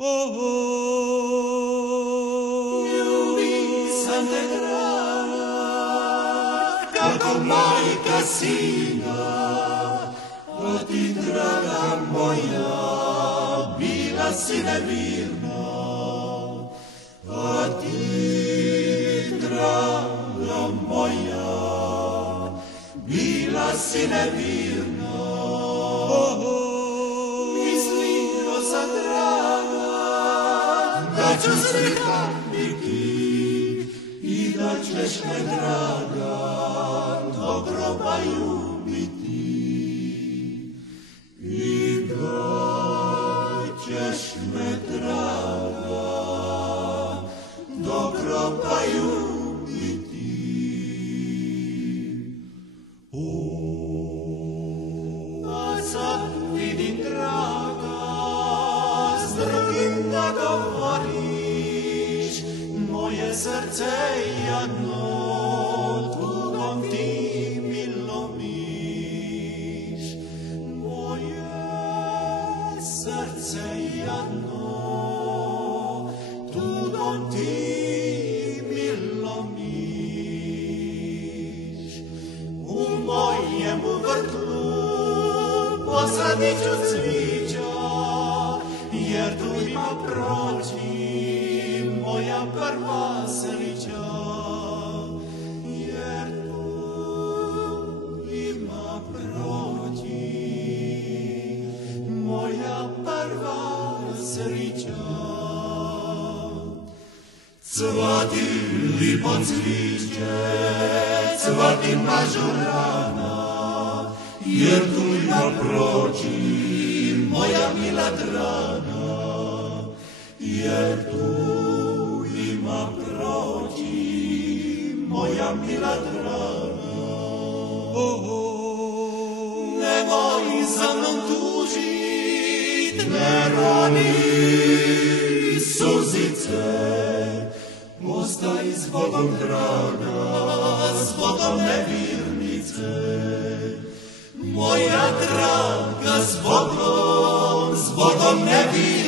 Ljubi sam te draga, kako majka sina, a ti, draga moja, bila si nevirna. A ti, draga moja, bila si nevirna. Mislio sam, draga, da ću sretan biti i da ćeš me, draga, do groba ljubiti. I da ćeš me, draga, do groba ljubiti. A sad vidim, draga, s drugim da govoriš, moje srce jadno tugom ti mi lomiš. Moje srce jadno tugom ti mi lomiš. U mojemu vrtlu posadit ću cvića, jer tu ima proći moja prva sreća. Jer tu ima proći moja prva sreća. Cvati lipo cviće, cvati mažurana, jer tu ima proći moja mila draga. Jer tu ima proći moja mila draga. Nemoj za mnom tužit, ne roni suzice, ostaj s Bogom, draga, s Bogom nevjernice. Moja draga, s Bogom nevjernice.